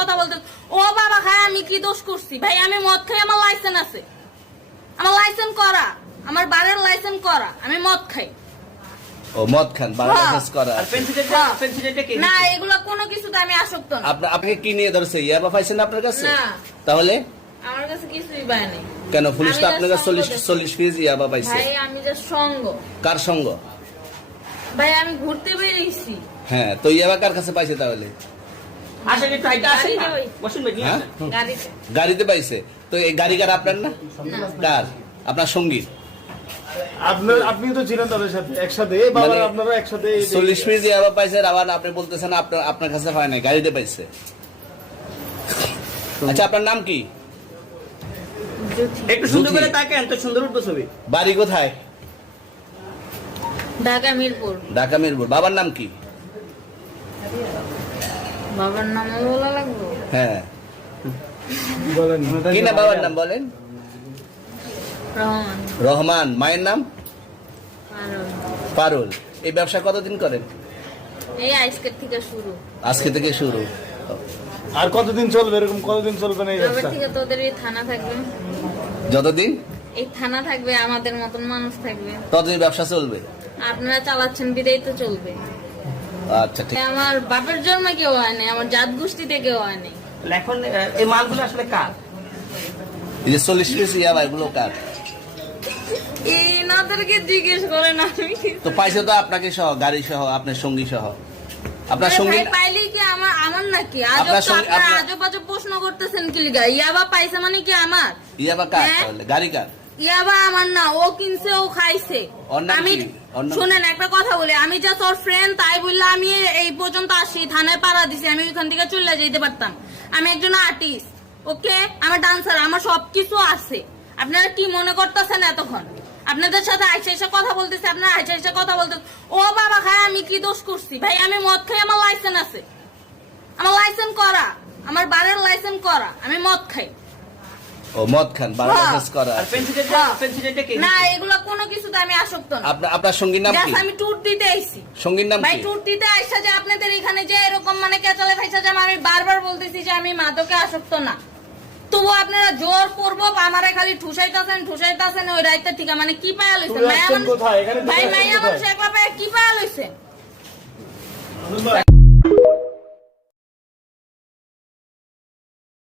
কথা বলতে ও বাবা খায় আমি কি দোষ করছি ভাই? আমি মদ খাই, আমার লাইসেন্স আছে, আমার লাইসেন্স করা, আমার বারের লাইসেন্স করা, আমি মদ খাই। ও মদ খান, বারের লাইসেন্স করা আছে। না এগুলো কোনো কিছুতে আমি আসক্ত না। আপনাকে কি নিয়ে ধরছে? ইয়াবা পাইছেন আপনার কাছে? না তাহলে আমার কাছে কিছুই পায় নাই। কেন পুলিশ তো আপনার কাছে 40 পিস ইয়াবা পাইছে? ভাই আমি যে সঙ্গ। কার সঙ্গ? ভাই আমি ঘুরতে বেরিয়েছি। হ্যাঁ, তো ইয়াবা কার কাছে পাইছে তাহলে? হ্যাঁ? গাড়িতে পাইছে। তো এই গাড়ি কার? আপনার না? কার? আপনার সঙ্গী? আপনি তো ছিলেন তাদের সাথে একসাথে, আপনারা একসাথে 40 পিস ইয়াবা পাইছে, আবার আপনি বলতেছেন আপনার কাছে পায় নাই, গাড়িতে পাইছে। আচ্ছা, আপনার নাম কি? একটু সুন্দর করে তাকান তো, সুন্দর উঠবে ছবি। বাড়ি কোথায়? ঢাকা মিরপুর। ঢাকা মিরপুর। বাবার নাম কি? বাবার নাম বলা লাগবে? হ্যাঁ, বলেন কি না বাবার নাম বলেন? রহমান। রহমান। মায়ের নাম? পারুল। এই ব্যবসা কতদিন করেন? এই আজকের থেকে শুরু। আজকে থেকে শুরু। আর কতদিন চলবে? এরকম কতদিন চলবে না এই তবে ব্যবসা? থেকে তোদের এই থানা থাকবে, যতদিন এই থানা থাকবে, আমাদের মতন মানুষ থাকবে, ততদিন ব্যবসা চলবে। আপনারা চালাচ্ছেন বিদায় তো চলবে। আচ্ছা, ঠিক। আমার বাপের জন্মে কেউ হয় নাই, আমার জাত গোষ্ঠীতে কেউ হয় নাই। এখন এই মালগুলো আসলে কার? এই যে 40 পিস ইয়াবা, এগুলো কার? এনাদেরকে জিজ্ঞেস করেন। আমি তো পাইছে তো আপনাকে সহ, গাড়ি সহ, আপনার সঙ্গী সহ। আপনার সঙ্গী পাইলে কি আমার নাকি? আপনার সঙ্গে আজব আজব প্রশ্ন করতেছেন কি লিগা? ইয়াবা পাইছে মানে কি আমার? ইয়াবা কার হ্যাঁ? তাহলে? গাড়ি কার? ইয়াবা আমার না, ও কিনছে, ও খাইছে। ওর নাম আমি কি? ওর নাম শুনেন একটা কথা বলি, আমি যা তোর ফ্রেন্ড তাই বললে আমি এই পর্যন্ত আসি, থানায় পাড়া দিছি, আমি ওইখান থেকে চলে যেতে পারতাম। আমি একজন আর্টিস্ট, ওকে, আমার ডান্সার, আমার সবকিছু আছে। আপনারা কি মনে করতেছেন এতক্ষণ? আপনাদের সাথে আইসা এসে কথা বলতেছে, আপনারা আইসা এসে কথা বলতেছে ও বাবা খায় আমি কি দোষ করছি? ভাই আমি মদ খাই, আমার লাইসেন্স আছে, আমার লাইসেন্স করা, আমার বারের লাইসেন্স করা, আমি মদ খাই। ও মদ খান, বারের লাইসেন্স করা আছে। না এগুলো কোনো কিছুতে আমি আসক্ত না। আপনার সঙ্গীর নাম কি? আমি ট্যুর দিতে আইছি। সঙ্গীর নাম ভাই কি? ট্যুর দিতে আইসা যে আপনাদের এখানে যে এরকম মানে কেচালে ফাইসা যে আমি বারবার বলতেছি যে আমি মাদকে আসক্ত না, তবু আপনারা জোর করবো আমারে খালি ঠুসাইতাছেন ওই রাইতে ঠিক মানে কি পায়া লইছেন? কোথায়? এখানে ভাই মাইয়া মানুষ একলা পায়া কি পায়া লইছেন?